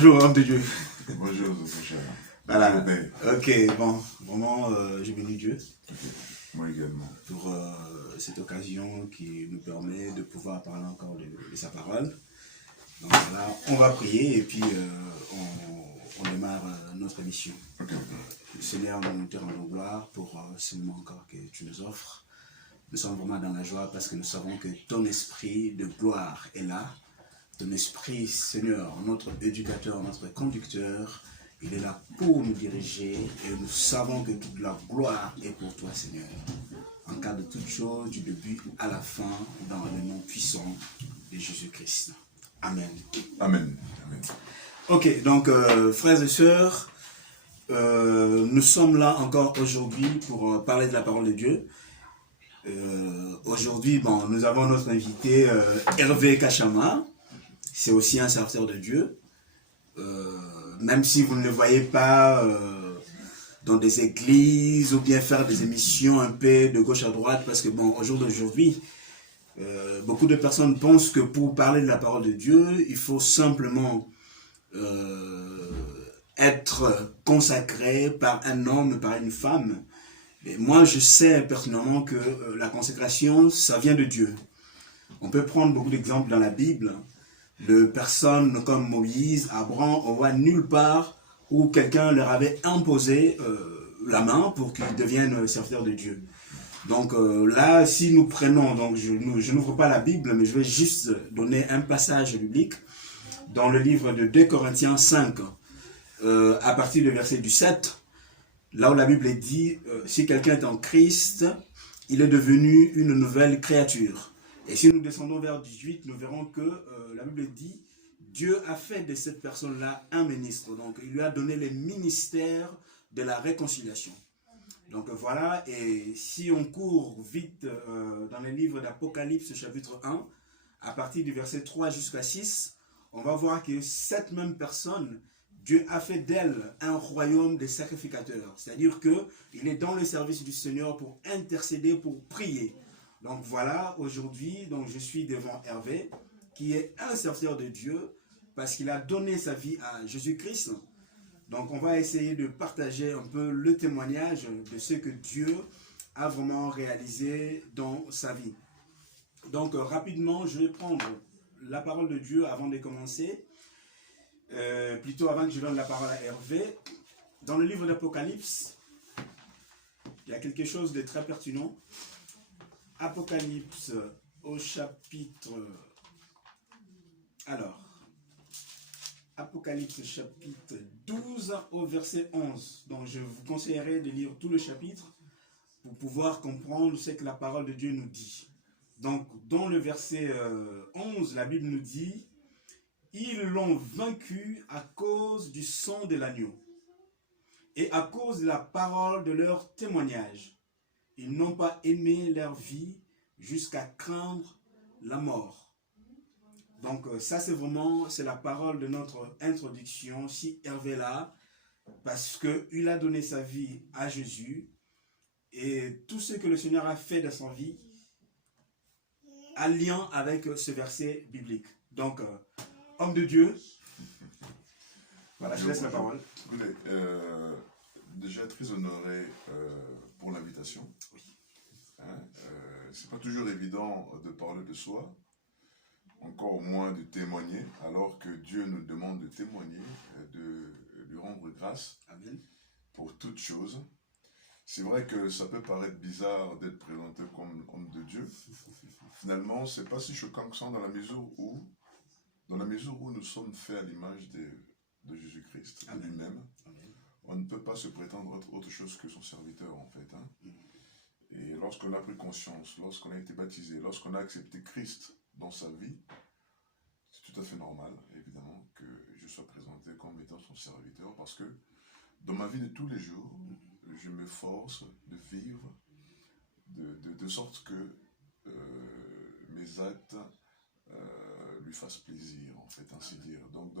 Bonjour, homme de Dieu. Bonjour, mon cher. Voilà. Bonjour, Ok, bon, vraiment, je bénis Dieu moi également. pour cette occasion qui nous permet de pouvoir parler encore de sa parole. Donc voilà, on va prier et puis on démarre notre mission. Ok. Seigneur, nous te rendons gloire pour ce moment encore que tu nous offres. Nous sommes vraiment dans la joie parce que nous savons que ton esprit de gloire est là. Ton esprit, Seigneur, notre éducateur, notre conducteur, il est là pour nous diriger et nous savons que toute la gloire est pour toi, Seigneur. En cas de toute chose, du début à la fin, dans le nom puissant de Jésus-Christ. Amen. Amen. Amen. Ok, donc frères et sœurs, nous sommes là encore aujourd'hui pour parler de la parole de Dieu. Aujourd'hui, bon, nous avons notre invité Hervé Kachama. C'est aussi un serviteur de Dieu. Même si vous ne le voyez pas dans des églises ou bien faire des émissions un peu de gauche à droite, parce que bon, au jour d'aujourd'hui, beaucoup de personnes pensent que pour parler de la parole de Dieu, il faut simplement être consacré par un homme, par une femme. Et moi, je sais personnellement que la consécration, ça vient de Dieu. On peut prendre beaucoup d'exemples dans la Bible de personnes comme Moïse, Abraham, on voit nulle part où quelqu'un leur avait imposé la main pour qu'ils deviennent serviteurs de Dieu. Donc là, si nous prenons, donc je n'ouvre pas la Bible, mais je vais juste donner un passage biblique dans le livre de 2 Corinthiens 5, à partir du verset du 7, là où la Bible dit, si quelqu'un est en Christ, il est devenu une nouvelle créature. Et si nous descendons vers 18, nous verrons que la Bible dit, Dieu a fait de cette personne-là un ministre. Donc, il lui a donné le ministère de la réconciliation. Donc voilà, et si on court vite dans les livres d'Apocalypse, chapitre 1, à partir du verset 3 jusqu'à 6, on va voir que cette même personne, Dieu a fait d'elle un royaume de sacrificateurs. C'est-à-dire qu'il est dans le service du Seigneur pour intercéder, pour prier. Donc voilà, aujourd'hui, donc je suis devant Hervé, qui est un serviteur de Dieu, parce qu'il a donné sa vie à Jésus-Christ. Donc on va essayer de partager un peu le témoignage de ce que Dieu a vraiment réalisé dans sa vie. Donc rapidement, je vais prendre la parole de Dieu avant de commencer. Plutôt avant que je donne la parole à Hervé. Dans le livre d'Apocalypse, il y a quelque chose de très pertinent. Apocalypse au chapitre... Alors, Apocalypse chapitre 12 au verset 11. Donc je vous conseillerais de lire tout le chapitre pour pouvoir comprendre ce que la parole de Dieu nous dit. Donc dans le verset 11, la Bible nous dit, ils l'ont vaincu à cause du sang de l'agneau et à cause de la parole de leur témoignage. Ils n'ont pas aimé leur vie jusqu'à craindre la mort. Donc ça c'est la parole de notre introduction. Si Hervé là, parce qu'il a donné sa vie à Jésus et tout ce que le Seigneur a fait de sa vie a lien avec ce verset biblique. Donc homme de Dieu, voilà, je laisse la parole. Écoutez, déjà très honoré pour l'invitation. Oui. Hein, c'est pas toujours évident de parler de soi, encore moins de témoigner, alors que Dieu nous demande de témoigner, de lui rendre grâce. Amen. Pour toutes choses. C'est vrai que ça peut paraître bizarre d'être présenté comme homme de Dieu. Finalement, c'est pas si choquant que ça dans la mesure où nous sommes faits à l'image de Jésus-Christ, de lui-même. On ne peut pas se prétendre être autre chose que son serviteur, en fait. Hein. Et lorsqu'on a pris conscience, lorsqu'on a été baptisé, lorsqu'on a accepté Christ dans sa vie, c'est tout à fait normal, évidemment, que je sois présenté comme étant son serviteur, parce que dans ma vie de tous les jours, je m'efforce de vivre de sorte que mes actes lui fassent plaisir, en fait, ainsi dire. Donc,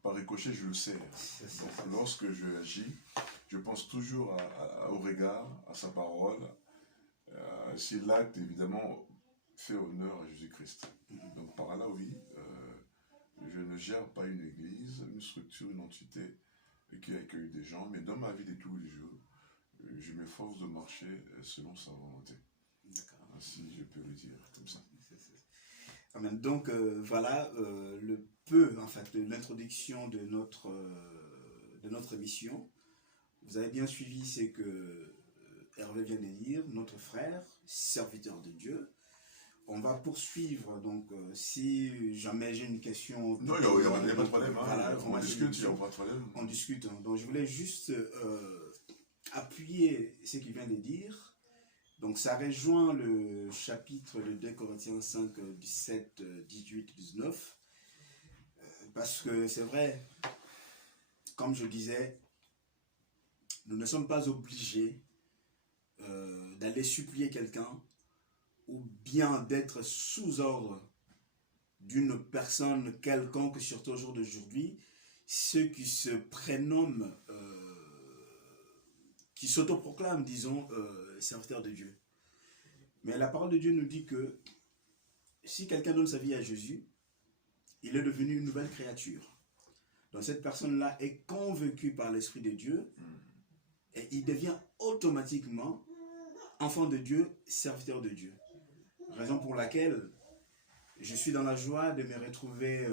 par ricochet, je le sers. Donc, lorsque je agis, je pense toujours au regard, à sa parole, si l'acte, évidemment, fait honneur à Jésus-Christ. Donc, par là, oui, je ne gère pas une église, une structure, une entité qui accueille des gens, mais dans ma vie de tous les jours, je m'efforce de marcher selon sa volonté. Ainsi, je peux le dire comme ça. Amen. Donc, voilà le peu, en fait, l'introduction de notre mission. Vous avez bien suivi ce que Hervé vient de dire, notre frère, serviteur de Dieu. On va poursuivre, donc si jamais j'ai une question... Non, il n'y a pas de problème, hein. Voilà, On discute, il n'y a pas de problème. On discute, hein. Donc je voulais juste appuyer ce qu'il vient de dire. Donc ça rejoint le chapitre de 2 Corinthiens 5, 17, 18, 19. Parce que c'est vrai, comme je disais, nous ne sommes pas obligés d'aller supplier quelqu'un ou bien d'être sous ordre d'une personne quelconque, surtout au jour d'aujourd'hui, ceux qui se prénomment, qui s'autoproclament, disons, serviteurs de Dieu. Mais la parole de Dieu nous dit que si quelqu'un donne sa vie à Jésus, il est devenu une nouvelle créature. Donc cette personne-là est convaincue par l'Esprit de Dieu et il devient automatiquement enfant de Dieu, serviteur de Dieu. Raison pour laquelle je suis dans la joie de me retrouver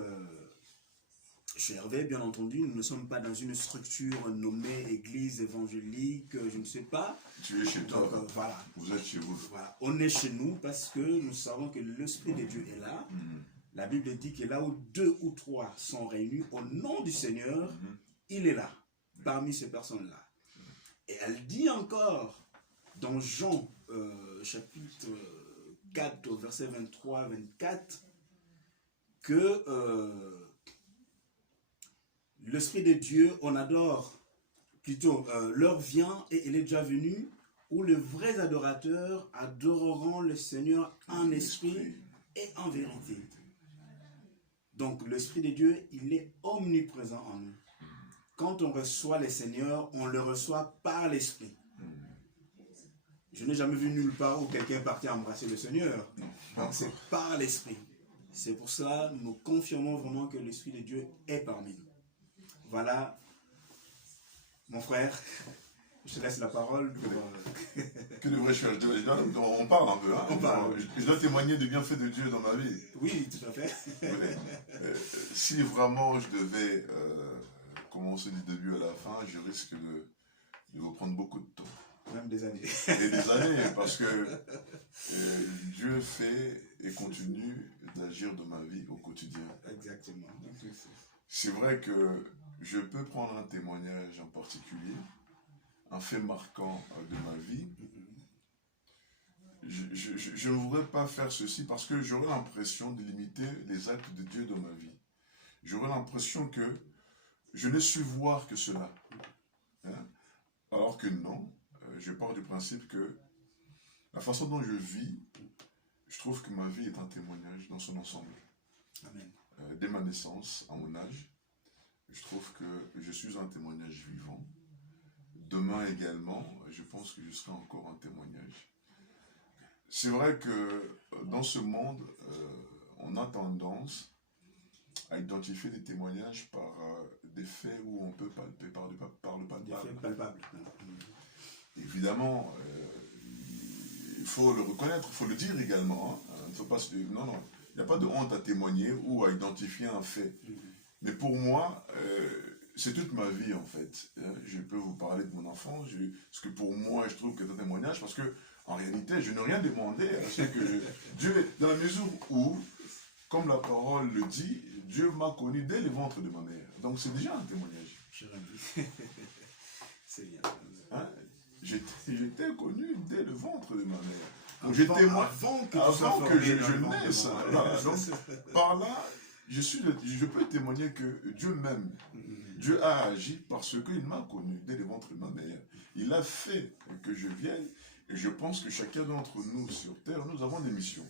chez Hervé, bien entendu. Nous ne sommes pas dans une structure nommée Église évangélique, je ne sais pas. Tu es chez toi. Donc, voilà. Vous êtes chez vous. Voilà. On est chez nous parce que nous savons que l'Esprit de Dieu est là. La Bible dit que là où 2 ou 3 sont réunis au nom du Seigneur, il est là, parmi ces personnes-là. Et elle dit encore dans Jean chapitre 4 au verset 23-24 que l'Esprit de Dieu, on adore, plutôt l'heure vient et il est déjà venu où les vrais adorateurs adoreront le Seigneur en esprit et en vérité. Donc l'Esprit de Dieu, il est omniprésent en nous. Quand on reçoit le Seigneur, on le reçoit par l'Esprit. Je n'ai jamais vu nulle part où quelqu'un est parti embrasser le Seigneur. Donc c'est par l'Esprit. C'est pour ça que nous confirmons vraiment que l'Esprit de Dieu est parmi nous. Voilà, mon frère, je te laisse la parole. Que devrais-je faire? On parle un peu, hein? On parle. Je dois témoigner du bienfait de Dieu dans ma vie. Oui, tout à fait. Si vraiment je devais commencer du début à la fin, je risque de vous prendre beaucoup de temps. Même des années. Et des années, parce que Dieu fait et continue d'agir dans ma vie au quotidien. Exactement. C'est vrai que je peux prendre un témoignage en particulier, un fait marquant de ma vie. Je ne voudrais pas faire ceci parce que j'aurais l'impression de limiter les actes de Dieu dans ma vie. J'aurais l'impression que je ne suis voir que cela. Hein? Alors que non, je pars du principe que la façon dont je vis, je trouve que ma vie est un témoignage dans son ensemble. Amen. Dès ma naissance, à mon âge, je trouve que je suis un témoignage vivant. Demain également, je pense que je serai encore un témoignage. C'est vrai que dans ce monde, on a tendance à identifier des témoignages par des faits où on peut palper par le palpable. Des faits palpables. Évidemment, il faut le reconnaître, il faut le dire également. Hein. Il ne faut pas se... Non, non, il n'y a pas de honte à témoigner ou à identifier un fait. Mais pour moi, c'est toute ma vie en fait. Je peux vous parler de mon enfance, ce que pour moi je trouve que c'est un témoignage, parce que en réalité, je n'ai rien demandé à ce que Dieu, dans la mesure où, comme la parole le dit, Dieu m'a connu dès le ventre de ma mère. Donc c'est déjà un témoignage. C'est bien. Hein? J'étais connu dès le ventre de ma mère. Donc j'étais moi avant que je naisse. Voilà. Donc, par là, je peux témoigner que Dieu m'aime. Dieu a agi parce qu'il m'a connu dès le ventre de ma mère. Il a fait que je vienne. Et je pense que chacun d'entre nous sur Terre, nous avons des missions.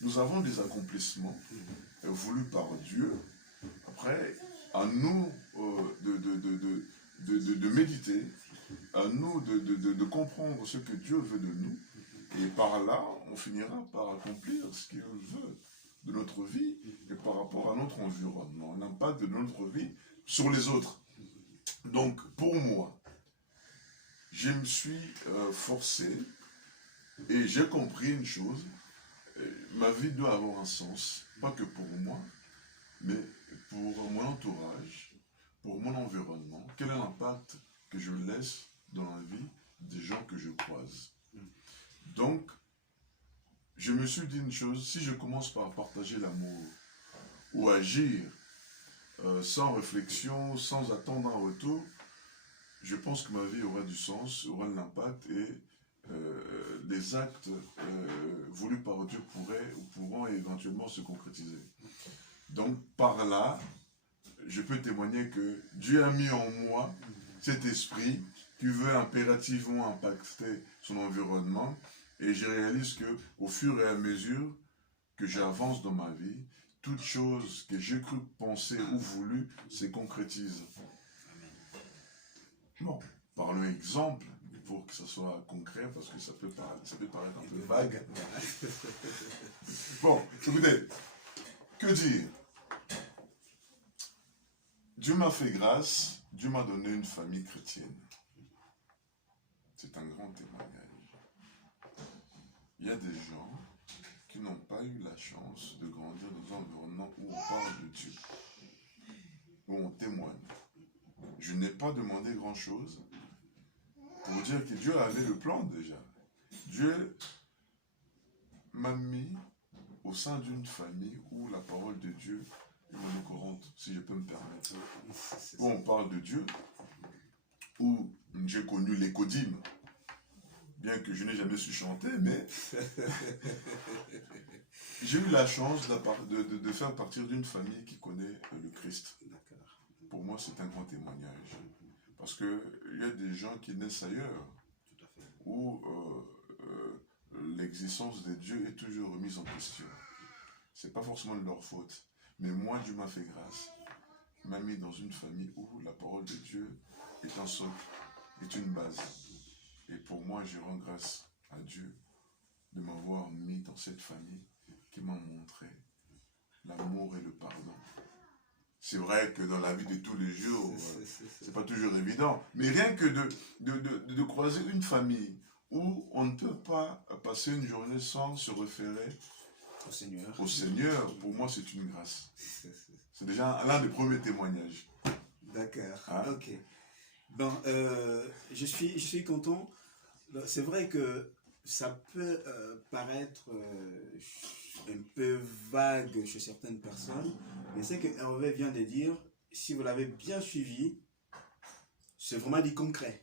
Nous avons des accomplissements voulus par Dieu. Après, à nous de méditer, à nous de comprendre ce que Dieu veut de nous. Et par là, on finira par accomplir ce qu'il veut de notre vie et par rapport à notre environnement, l'impact de notre vie sur les autres. Donc, pour moi, je me suis forcé et j'ai compris une chose, ma vie doit avoir un sens, pas que pour moi, mais pour mon entourage, pour mon environnement. Quel est l'impact que je laisse dans la vie des gens que je croise? Donc, je me suis dit une chose, si je commence par partager l'amour ou agir sans réflexion, sans attendre un retour, je pense que ma vie aura du sens, aura de l'impact et les actes voulus par Dieu pourraient ou pourront éventuellement se concrétiser. Donc par là, je peux témoigner que Dieu a mis en moi cet esprit qui veut impérativement impacter son environnement et je réalise que au fur et à mesure que j'avance dans ma vie, toute chose que j'ai cru penser ou voulu se concrétise. Bon, parlons exemple pour que ça soit concret parce que ça peut paraître un peu vague. Bon, écoutez, que dire? Dieu m'a fait grâce, Dieu m'a donné une famille chrétienne. C'est un grand témoignage. Il y a des gens qui n'ont pas eu la chance de grandir dans un environnement où on parle de Dieu, où on témoigne. Je n'ai pas demandé grand-chose pour dire que Dieu avait le plan déjà. Dieu m'a mis au sein d'une famille où la parole de Dieu est monnaie courante, si je peux me permettre. Où on parle de Dieu, où j'ai connu l'écodyme, bien que je n'ai jamais su chanter, mais j'ai eu la chance de faire partir d'une famille qui connaît le Christ. Pour moi, c'est un grand témoignage. Parce qu'il y a des gens qui naissent ailleurs, où l'existence de Dieu est toujours remise en question. Ce n'est pas forcément de leur faute. Mais moi, Dieu m'a fait grâce. Il m'a mis dans une famille où la parole de Dieu est un socle, est une base. Et pour moi, je rends grâce à Dieu de m'avoir mis dans cette famille qui m'a montré l'amour et le pardon. C'est vrai que dans la vie de tous les jours, c'est pas toujours évident. Mais rien que de croiser une famille où on ne peut pas passer une journée sans se référer au Seigneur, pour moi c'est une grâce. C'est déjà l'un des premiers témoignages. D'accord, ok. Bon, je suis content. C'est vrai que ça peut paraître un peu vague chez certaines personnes, mais c'est que Hervé vient de dire, si vous l'avez bien suivi, c'est vraiment du concret.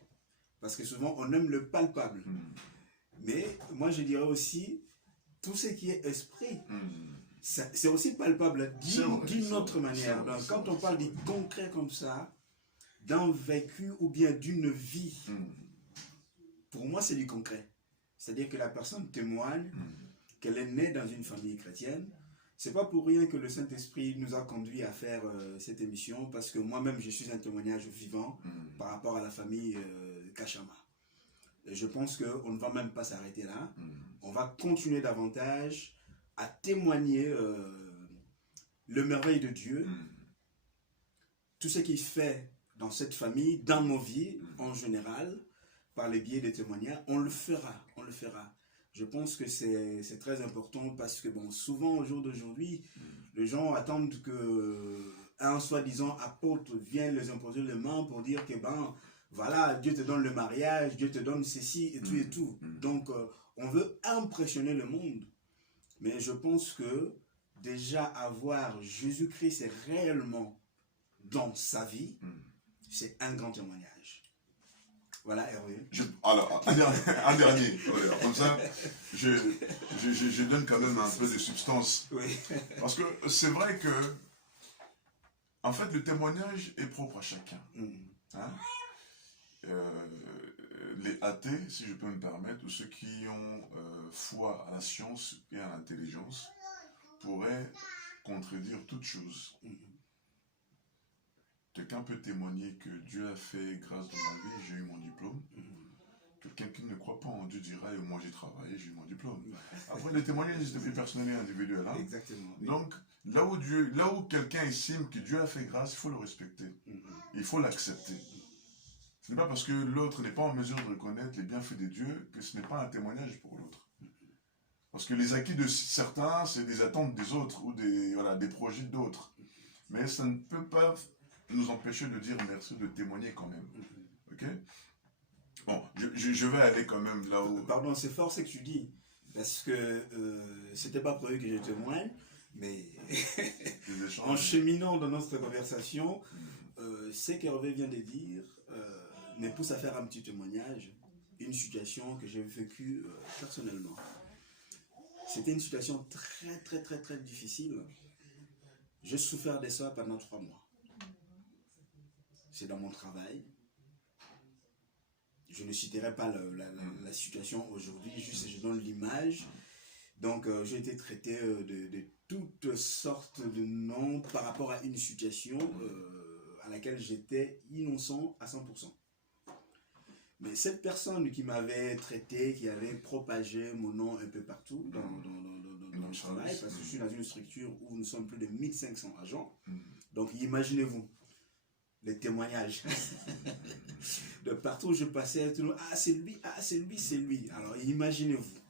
Parce que souvent, on aime le palpable. Mais moi, je dirais aussi, tout ce qui est esprit, c'est aussi palpable d'une autre manière. Donc, quand on parle du concret comme ça, d'un vécu ou bien d'une vie, pour moi, c'est du concret. C'est-à-dire que la personne témoigne qu'elle est née dans une famille chrétienne. C'est pas pour rien que le Saint-Esprit nous a conduit à faire cette émission, parce que moi-même, je suis un témoignage vivant par rapport à la famille Kachama. Et je pense qu'on ne va même pas s'arrêter là. On va continuer davantage à témoigner le merveille de Dieu, tout ce qu'il fait dans cette famille, dans nos vies en général, par le biais des témoignages, on le fera. Je pense que c'est très important parce que bon, souvent au jour d'aujourd'hui, les gens attendent que un soi-disant apôtre vienne les imposer les mains pour dire que ben voilà, Dieu te donne le mariage, Dieu te donne ceci et tout et tout. Donc on veut impressionner le monde. Mais je pense que déjà avoir Jésus-Christ réellement dans sa vie, c'est un grand témoignage. Voilà, Hervé. Alors, un dernier. Comme ça, je donne quand même un peu de substance. Oui. Parce que c'est vrai que, en fait, le témoignage est propre à chacun. Hein? Les athées, si je peux me permettre, ou ceux qui ont foi à la science et à l'intelligence, pourraient contredire toute chose. Quelqu'un peut témoigner que Dieu a fait grâce dans ma vie, j'ai eu mon diplôme. Quelqu'un qui ne croit pas dépend. Dieu dira, moi j'ai travaillé, j'ai eu mon diplôme. Après, les témoignages de vie personnelle et individuelle. Hein. Exactement. Oui. Donc, là où quelqu'un estime que Dieu a fait grâce, il faut le respecter. Il faut l'accepter. Ce n'est pas parce que l'autre n'est pas en mesure de reconnaître les bienfaits de Dieu que ce n'est pas un témoignage pour l'autre. Parce que les acquis de certains, c'est des attentes des autres ou des projets d'autres. Mais ça ne peut pas nous empêcher de dire merci, de témoigner quand même. Ok? Bon, je vais aller quand même là où... Pardon, c'est fort ce que tu dis. Parce que c'était pas prévu que je témoigne, mais en cheminant dans notre conversation, ce qu'Hervé vient de dire me pousse à faire un petit témoignage, une situation que j'ai vécue personnellement. C'était une situation très difficile. J'ai souffert de ça pendant 3 mois. C'est dans mon travail. Je ne citerai pas la situation aujourd'hui, juste je donne l'image. Donc j'ai été traité de toutes sortes de noms par rapport à une situation à laquelle j'étais innocent à 100%. Mais cette personne qui m'avait traité, qui avait propagé mon nom un peu partout dans le travail, parce que je suis dans une structure où nous sommes plus de 1500 agents, donc imaginez-vous les témoignages. De partout où je passais, tout le monde, ah c'est lui, ah c'est lui, c'est lui. Alors imaginez-vous.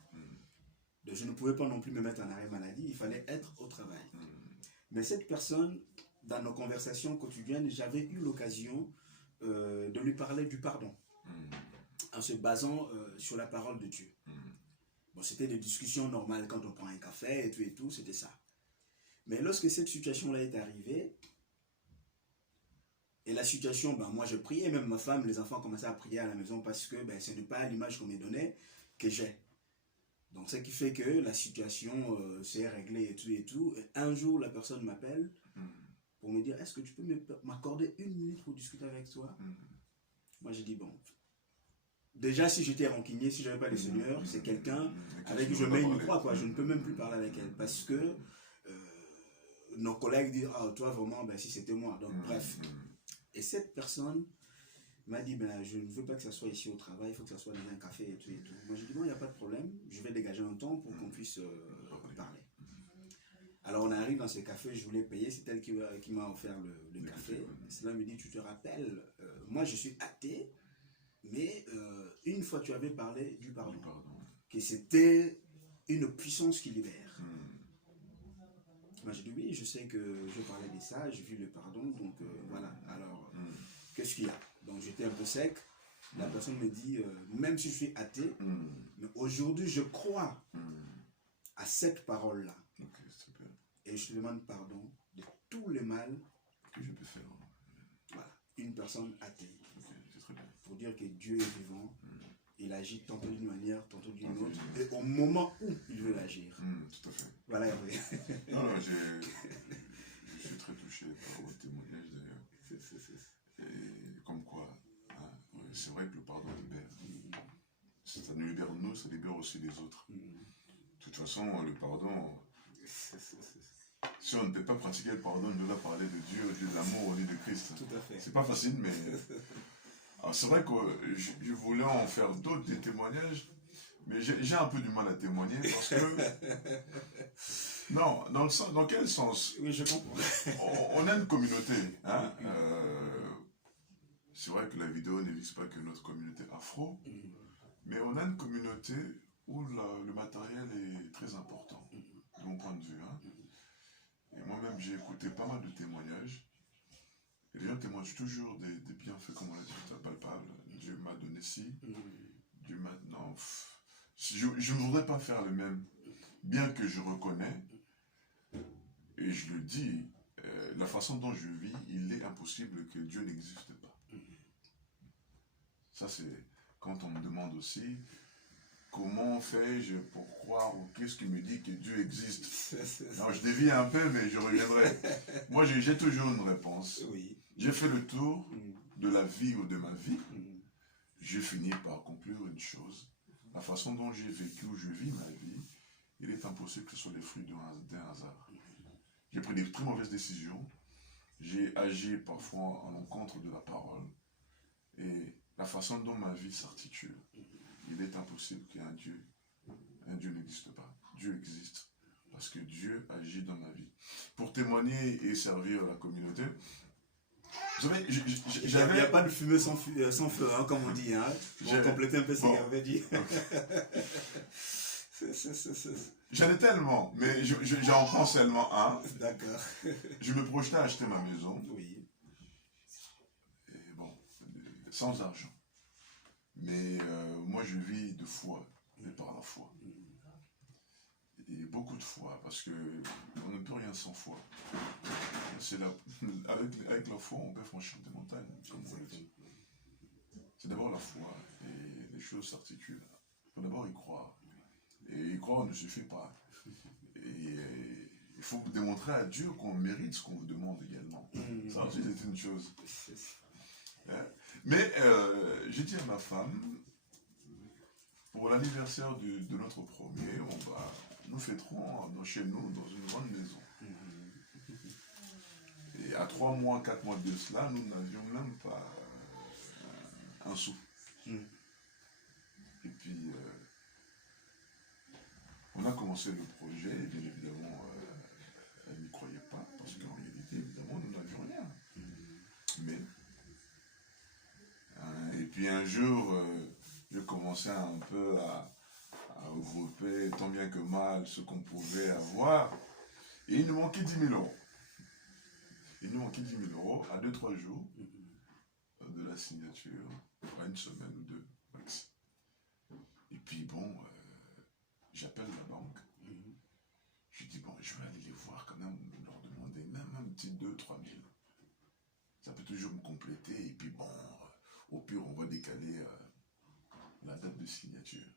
Je ne pouvais pas non plus me mettre en arrêt maladie, il fallait être au travail. Mais cette personne, dans nos conversations quotidiennes, j'avais eu l'occasion de lui parler du pardon, en se basant sur la parole de Dieu. Bon, c'était des discussions normales quand on prend un café et tout, c'était ça. Mais lorsque cette situation-là est arrivée, et la situation, ben, moi je priais, même ma femme, les enfants commençaient à prier à la maison parce que ben, ce n'est pas l'image qu'on me donnait que j'ai. Donc ce qui fait que la situation s'est réglée et tout. Et un jour, la personne m'appelle pour me dire, est-ce que tu peux m'accorder 1 minute pour discuter avec toi? Moi j'ai dit, bon, déjà si j'étais rancunier, si je n'avais pas le Seigneur, c'est quelqu'un avec qui je mets une croix, quoi. Je ne peux même plus parler avec elle parce que nos collègues disent, ah toi vraiment, ben, si c'était moi. Donc bref. Et cette personne m'a dit, ben, je ne veux pas que ça soit ici au travail, il faut que ça soit dans un café et tout. Moi, j'ai dit, non, il n'y a pas de problème, je vais dégager un temps pour qu'on puisse parler. Alors, on arrive dans ce café, je voulais payer, c'est elle qui m'a offert le café. Cela me dit, tu te rappelles, moi, je suis athée, mais une fois, tu avais parlé du pardon, que c'était une puissance qui libère. Moi, j'ai dit, oui, je sais que je parlais de ça, j'ai vu le pardon, donc voilà. Alors, qu'est-ce qu'il y a? Donc, j'étais un peu sec. La personne me dit, même si je suis athée, mais aujourd'hui, je crois à cette parole-là. Et je te demande pardon de tout le mal que je peux faire. Voilà, une personne athée. Pour dire que Dieu est vivant. Il agit tantôt d'une manière, tantôt d'une autre, et au moment où il veut agir. Tout à fait. Voilà, oui. Non, je suis très touché par votre témoignage d'ailleurs. Et comme quoi, hein, c'est vrai que le pardon libère. Ça nous libère nous, ça libère aussi les autres. De toute façon, le pardon, si on ne peut pas pratiquer le pardon, on doit parler de Dieu, de l'amour, de Christ. Tout à fait. C'est pas facile, mais... Alors c'est vrai que je voulais en faire d'autres des témoignages, mais j'ai un peu du mal à témoigner parce que... Non, dans quel sens? Oui, je comprends. On a une communauté. Hein? C'est vrai que la vidéo ne vise pas que notre communauté afro, mais on a une communauté où le matériel est très important, de mon point de vue. Hein? Et moi-même, j'ai écouté pas mal de témoignages. Et les gens témoignent toujours des bienfaits, comme on l'a dit, palpables. Dieu m'a donné ci, Dieu m'a... Non, je ne voudrais pas faire le même. Bien que je reconnais, et je le dis, la façon dont je vis, il est impossible que Dieu n'existe pas. Ça, c'est quand on me demande aussi, comment fais-je pour croire, ou qu'est-ce qui me dit que Dieu existe? Non, je dévie un peu, mais je reviendrai. Moi, j'ai toujours une réponse. Oui. J'ai fait le tour de la vie ou de ma vie. J'ai fini par conclure une chose. La façon dont j'ai vécu, ou je vis ma vie, il est impossible que ce soit les fruits d'un hasard. J'ai pris des très mauvaises décisions. J'ai agi parfois en l'encontre de la parole. Et la façon dont ma vie s'articule. il est impossible qu'il y ait un Dieu. Un Dieu n'existe pas. Dieu existe. Parce que Dieu agit dans ma vie. Pour témoigner et servir la communauté, vous savez, Il n'y a pas de fumée sans feu, hein, comme on dit. Hein, pour compléter un peu ce qu'il avait dit. J'en ai tellement, mais j'en prends seulement un. D'accord. Je me projetais à acheter ma maison. Oui. Et bon, sans argent. Mais moi, je vis de foi, mais par la foi. Et beaucoup de foi, parce que on ne peut rien sans foi. Avec la foi, on peut franchir des montagnes, comme on le dit. C'est d'abord la foi, et les choses s'articulent. Il faut d'abord y croire. Et y croire ne suffit pas. Et il faut démontrer à Dieu qu'on mérite ce qu'on vous demande également. Ça aussi, c'est une chose. Mais j'ai dit à ma femme, pour l'anniversaire de notre premier, nous fêterons chez nous dans une grande maison. Et à 3 mois, 4 mois de cela, nous n'avions même pas un sou. Et puis, on a commencé le projet, et bien évidemment, elle n'y croyait pas, parce qu'en réalité, évidemment, nous n'avions rien. Mais, et puis un jour, je commençais un peu à regrouper tant bien que mal ce qu'on pouvait avoir, et il nous manquait 10 000 euros. Il nous manquait 10 000 euros à 2-3 jours de la signature, à une semaine ou deux, maxi. Et puis bon, j'appelle la banque. Je dis bon, je vais aller les voir quand même, leur demander même un petit 2-3 000. Ça peut toujours me compléter, et puis bon, au pire, on va décaler la date de signature.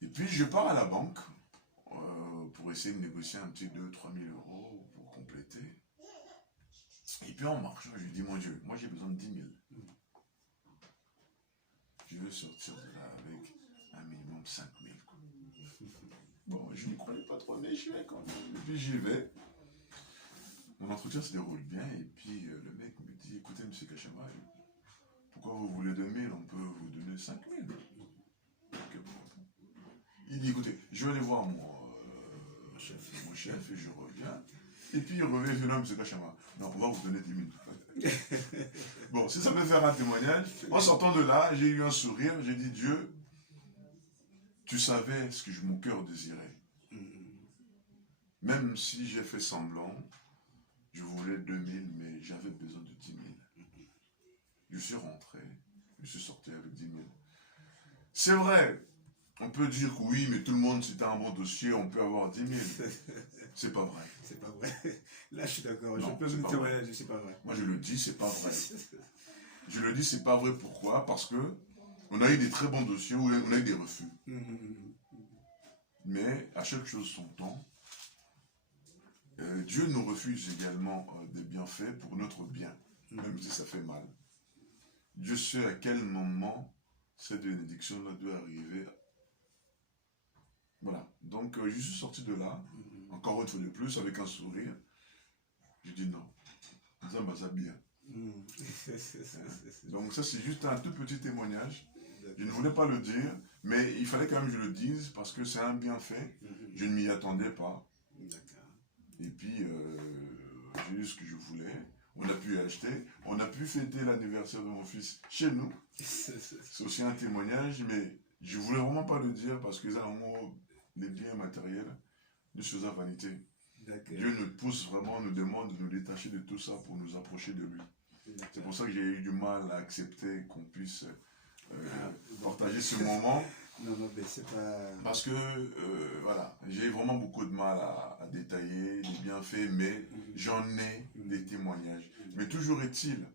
Et puis je pars à la banque pour essayer de négocier un petit 2-3 000 euros pour compléter. Et puis en marchant, je lui dis, mon Dieu, moi j'ai besoin de 10 000. Je veux sortir de là avec un minimum 5 000. Bon, je n'y croyais pas trop, mais je vais quand même. Et puis j'y vais. Mon entretien se déroule bien, et puis le mec me dit, écoutez, M. Kachama, pourquoi vous voulez 2 000? On peut vous donner 5 000. Il dit, écoutez, je vais aller voir mon chef, et je reviens. Et puis il revient, je dis, non, M. Kachama, non, on va vous donner 10 000. Bon, si ça peut faire un témoignage, en sortant de là, j'ai eu un sourire, j'ai dit, Dieu, tu savais ce que mon cœur désirait. Même si j'ai fait semblant, je voulais 2 000, mais j'avais besoin de 10 000. Je suis rentré, je suis sorti avec 10 000. C'est vrai, on peut dire que oui, mais tout le monde, si tu as un bon dossier, on peut avoir 10 000. C'est pas vrai. C'est pas vrai. Là, je suis d'accord. Non, Je peux me témoigner, c'est pas vrai. Moi, je le dis, c'est pas vrai. Je le dis, c'est pas vrai. Pourquoi? Parce que on a eu des très bons dossiers où on a eu des refus. Mais à chaque chose son temps, Dieu nous refuse également des bienfaits pour notre bien, même si ça fait mal. Dieu sait à quel moment cette bénédiction-là doit arriver. Voilà. Donc, je suis sorti de là, encore une fois de plus, avec un sourire. Je dis non. Ça m'a bien. Donc, ça, c'est juste un tout petit témoignage. Je ne voulais pas le dire, mais il fallait quand même que je le dise parce que c'est un bienfait. Je ne m'y attendais pas. Et puis, j'ai eu ce que je voulais. On a pu acheter. On a pu fêter l'anniversaire de mon fils chez nous. C'est aussi un témoignage, mais je ne voulais vraiment pas le dire parce que les biens matériels de choses à vanité. Dieu nous pousse vraiment, nous demande de nous détacher de tout ça pour nous approcher de lui. C'est pour ça que j'ai eu du mal à accepter qu'on puisse partager ce moment. Non, mais c'est pas... Parce que, voilà, j'ai vraiment beaucoup de mal à détailler les bienfaits, mais j'en ai des témoignages. Mais toujours est-il,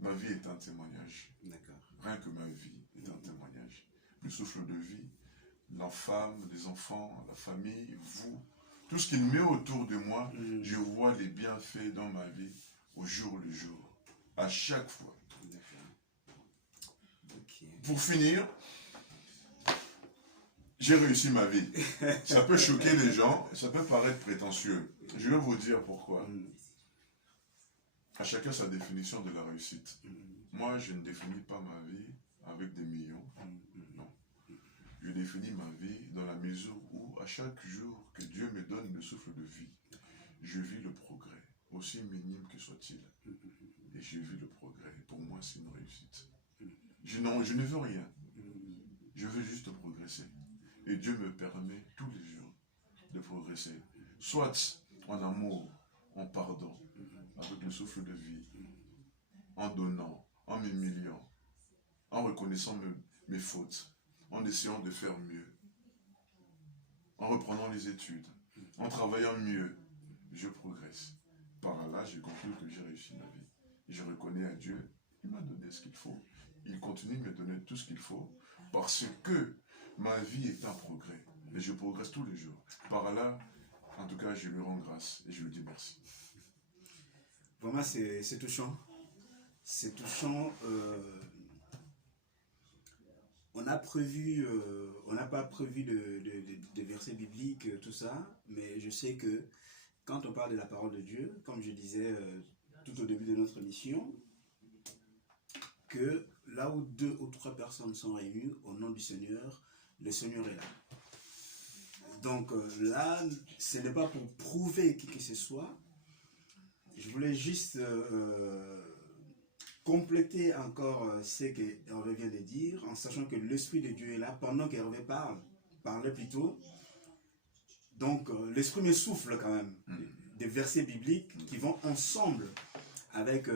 ma vie est un témoignage. Rien que ma vie est un témoignage. Le souffle de vie, la femme, les enfants, la famille, vous, tout ce qu'il met autour de moi, je vois les bienfaits dans ma vie au jour le jour, à chaque fois. Pour finir, j'ai réussi ma vie. Ça peut choquer les gens, ça peut paraître prétentieux. Je vais vous dire pourquoi. À chacun sa définition de la réussite. Moi, je ne définis pas ma vie avec des millions. Non. Je définis ma vie dans la mesure où, à chaque jour que Dieu me donne le souffle de vie, je vis le progrès, aussi minime que soit-il. Et je vis le progrès. Pour moi, c'est une réussite. Je ne veux rien. Je veux juste progresser. Et Dieu me permet tous les jours de progresser. Soit en amour, en pardon, avec le souffle de vie, en donnant, en m'humiliant, en reconnaissant mes fautes, en essayant de faire mieux, en reprenant les études, en travaillant mieux, je progresse. Par là, j'ai compris que j'ai réussi ma vie. Je reconnais à Dieu, il m'a donné ce qu'il faut. Il continue de me donner tout ce qu'il faut, parce que ma vie est un progrès. Et je progresse tous les jours. Par là, en tout cas, je lui rends grâce et je lui dis merci. Vraiment, c'est touchant. C'est touchant. On n'a pas prévu de versets bibliques, tout ça, mais je sais que quand on parle de la parole de Dieu, comme je disais tout au début de notre mission, que là où 2 ou 3 personnes sont réunies au nom du Seigneur, le Seigneur est là. Donc là, ce n'est pas pour prouver qui que ce soit. Je voulais juste compléter encore ce qu'Hervé vient de dire, en sachant que l'Esprit de Dieu est là pendant qu'Hervé parlait plutôt. Donc l'Esprit me souffle quand même des versets bibliques qui vont ensemble avec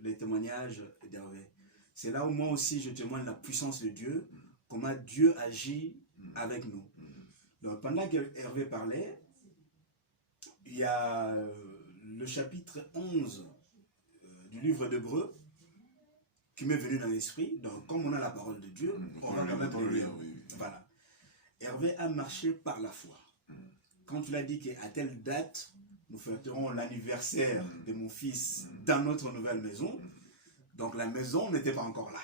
les témoignages d'Hervé. C'est là où moi aussi je témoigne la puissance de Dieu, comment Dieu agit avec nous. Donc pendant que Hervé parlait, il y a le chapitre 11 du livre d'Hébreux qui m'est venu dans l'esprit. Donc comme on a la parole de Dieu, on va quand même le lire. Voilà. Hervé a marché par la foi. Quand tu l'as dit qu'à telle date, nous fêterons l'anniversaire de mon fils dans notre nouvelle maison. Donc la maison n'était pas encore là.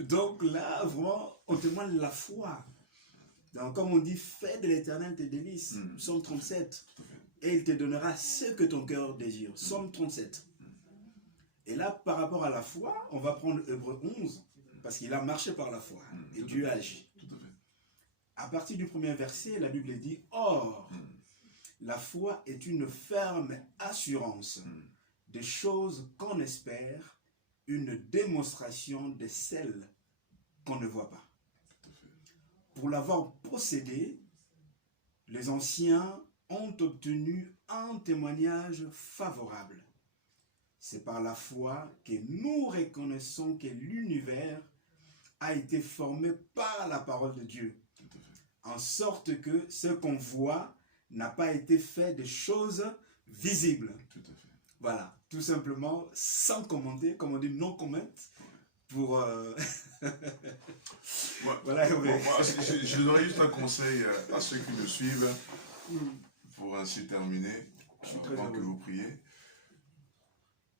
Donc là, vraiment, on témoigne la foi. Donc comme on dit, fais de l'Éternel tes délices. Psaume 37. Et il te donnera ce que ton cœur désire. Psaume 37. Et là, par rapport à la foi, on va prendre Hébreux 11, parce qu'il a marché par la foi. Et Dieu a agi. À partir du premier verset, la Bible dit, or, la foi est une ferme assurance des choses qu'on espère, une démonstration de celles qu'on ne voit pas. Pour l'avoir possédé, les anciens ont obtenu un témoignage favorable. C'est par la foi que nous reconnaissons que l'univers a été formé par la parole de Dieu, en sorte que ce qu'on voit n'a pas été fait de choses visibles. Tout à fait. Voilà, tout simplement, sans commenter, comme on dit, non comment, pour... Voilà, je donnerai juste un conseil à ceux qui me suivent, pour ainsi terminer, avant que vous priez.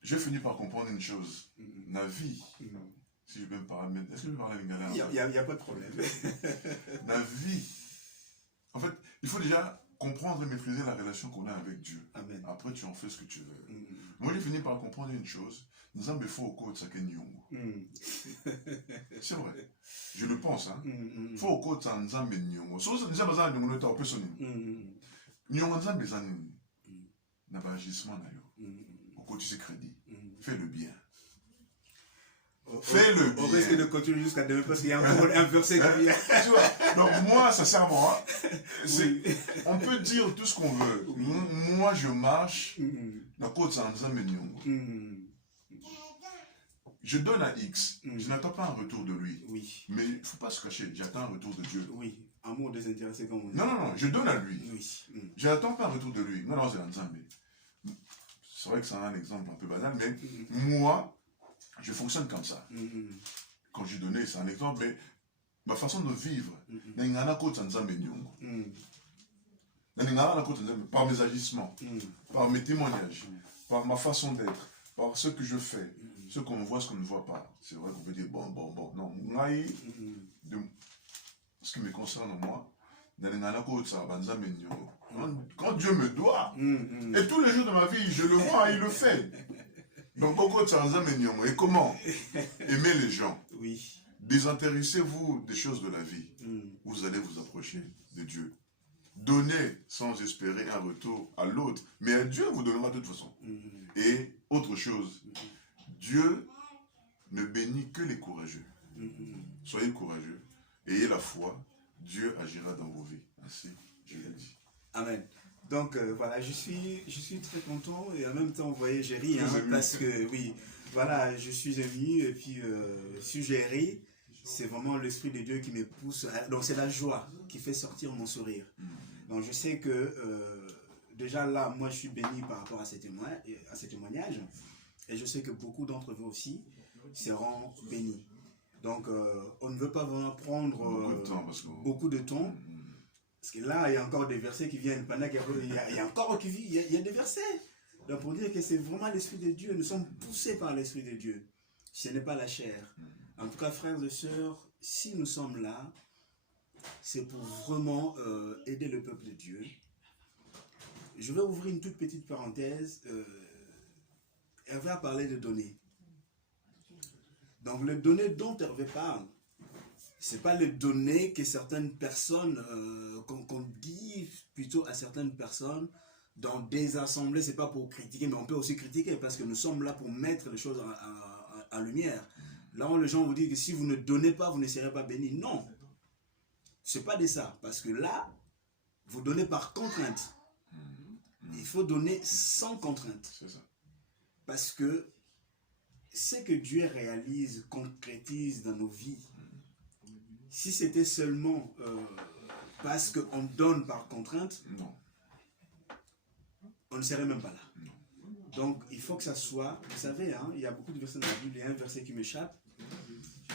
J'ai fini par comprendre une chose. La vie, si je peux me parler, est-ce que je peux parler lingala? Il n'y a pas de problème. La vie, en fait, il faut déjà comprendre et maîtriser la relation qu'on a avec Dieu. Amen. Après, tu en fais ce que tu veux. Moi, j'ai fini par comprendre une chose. Nous avons besoin au code c'est vrai. Je le pense. Il faut au code ça nous avons besoin. Sauf que nous avons besoin de nous être personne. Nous avons besoin d'un agissement d'ailleurs. Au code du crédit. Fais le bien. Fais le bien. On risque de continuer jusqu'à demain parce qu'il y a encore un verset qui vient. Tu vois, donc moi, sincèrement, on peut dire tout ce qu'on veut. Moi, je marche dans le code sans je donne à X. Je n'attends pas un retour de lui. Oui. Mais il ne faut pas se cacher. J'attends un retour de Dieu. Oui. Amour désintéressé comme on dit. Non. Je donne à lui. Oui. Je n'attends pas un retour de lui. Non, c'est l'ensemble. C'est vrai que c'est un exemple un peu banal, mais moi, je fonctionne comme ça. Quand j'ai donné, c'est un exemple, mais ma façon de vivre, par mes agissements, par mes témoignages, par ma façon d'être, par ce que je fais, ce qu'on voit, ce qu'on ne voit pas. C'est vrai qu'on peut dire bon. Non, ce qui me concerne moi, quand Dieu me doit, et tous les jours de ma vie, je le vois, il le fait. Donc, Coco Tchanza Menyongo, et comment aimer les gens? Oui. Désintéressez-vous des choses de la vie. Vous allez vous approcher de Dieu. Donnez sans espérer un retour à l'autre. Mais Dieu vous donnera de toute façon. Et autre chose, Dieu ne bénit que les courageux. Soyez courageux. Ayez la foi. Dieu agira dans vos vies. Ainsi, je l'ai dit. Amen. Donc voilà, je suis très content et en même temps, vous voyez, j'ai ri, parce que oui, voilà, je suis ému et puis si j'ai ri, c'est vraiment l'Esprit de Dieu qui me pousse. Donc c'est la joie qui fait sortir mon sourire. Donc je sais que déjà là, moi je suis béni par rapport à ces témoignages et je sais que beaucoup d'entre vous aussi seront bénis. Donc on ne veut pas vraiment prendre beaucoup de temps. Parce que là, il y a encore des versets qui viennent. Pendant qu'il y a encore il y a des versets. Donc pour dire que c'est vraiment l'Esprit de Dieu. Nous sommes poussés par l'Esprit de Dieu. Ce n'est pas la chair. En tout cas, frères et sœurs, si nous sommes là, c'est pour vraiment aider le peuple de Dieu. Je vais ouvrir une toute petite parenthèse. Hervé a parlé de données. Donc les données dont Hervé parle, ce n'est pas les données que certaines personnes, qu'on dit plutôt à certaines personnes dans des assemblées, ce n'est pas pour critiquer, mais on peut aussi critiquer parce que nous sommes là pour mettre les choses en lumière. Là où les gens vous disent que si vous ne donnez pas, vous ne serez pas bénis. Non, ce n'est pas de ça. Parce que là, vous donnez par contrainte. Il faut donner sans contrainte. C'est ça. Parce que ce que Dieu réalise, concrétise dans nos vies, si c'était seulement parce qu'on donne par contrainte, non, on ne serait même pas là. Non. Donc, il faut que ça soit... Vous savez, il y a beaucoup de versets dans la Bible, il y a un verset qui m'échappe,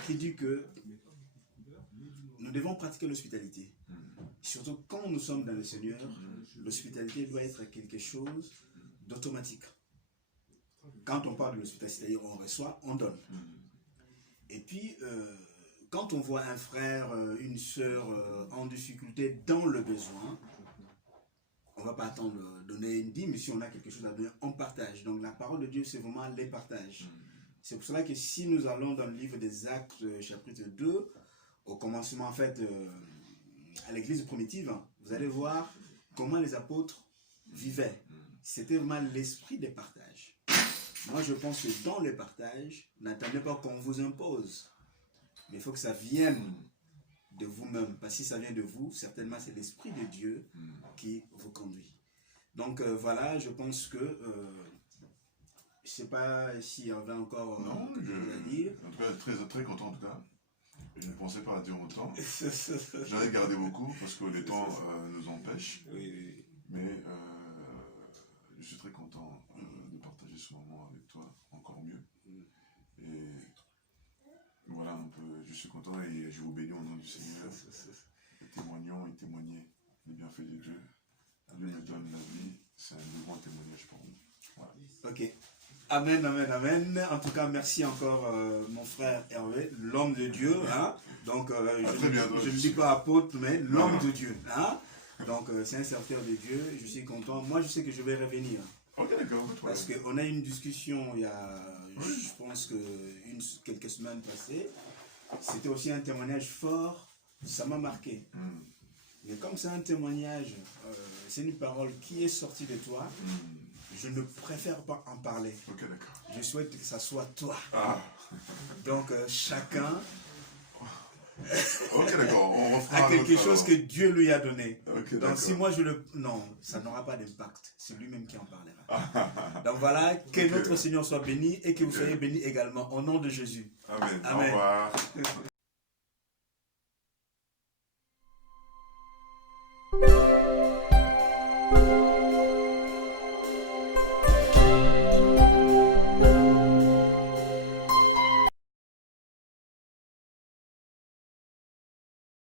qui dit que nous devons pratiquer l'hospitalité. Surtout quand nous sommes dans le Seigneur, l'hospitalité doit être quelque chose d'automatique. Quand on parle de l'hospitalité, c'est-à-dire on reçoit, on donne. Et puis... quand on voit un frère, une sœur en difficulté dans le besoin, on ne va pas attendre de donner une dîme, mais si on a quelque chose à donner, on partage. Donc la parole de Dieu, c'est vraiment les partages. C'est pour cela que si nous allons dans le livre des Actes, chapitre 2, au commencement, en fait, à l'église primitive, vous allez voir comment les apôtres vivaient. C'était vraiment l'esprit des partages. Moi, je pense que dans les partages, n'attendez pas qu'on vous impose. Mais il faut que ça vienne de vous-même. Parce que si ça vient de vous, certainement c'est l'Esprit de Dieu qui vous conduit. Donc voilà, je pense que... je ne sais pas s'il y avait encore quelque chose à dire. En tout cas, très, très content en tout cas. Je ne pensais pas à dire autant. J'en ai gardé beaucoup parce que les temps nous empêchent. Oui. Mais je suis très content de partager ce moment avec toi, encore mieux. Et voilà, je suis content et je vous bénis au nom du Seigneur. Témoignons et témoignez les bienfaits de Dieu. Dieu me donne la vie, c'est un grand témoignage pour nous. Voilà. Ok. Amen, amen, amen. En tout cas, merci encore mon frère Hervé, l'homme de Dieu. Donc, je ne dis pas apôtre, mais l'homme de Dieu. Donc, c'est un serviteur de Dieu. Je suis content. Moi, je sais que je vais revenir. Ok, d'accord. Parce qu'on a eu une discussion il y a, je pense que quelques semaines passées. C'était aussi un témoignage fort. Ça m'a marqué. Mais comme c'est un témoignage, c'est une parole qui est sortie de toi, je ne préfère pas en parler. Ok, d'accord. Je souhaite que ça soit toi. Donc, chacun... Ok, d'accord. On a quelque chose que Dieu lui a donné. Okay, donc si moi je le... Non, ça n'aura pas d'impact. C'est lui-même qui en parlera. Donc voilà, que notre Seigneur soit béni et que vous soyez bénis également. Au nom de Jésus. Amen. Amen. Au revoir.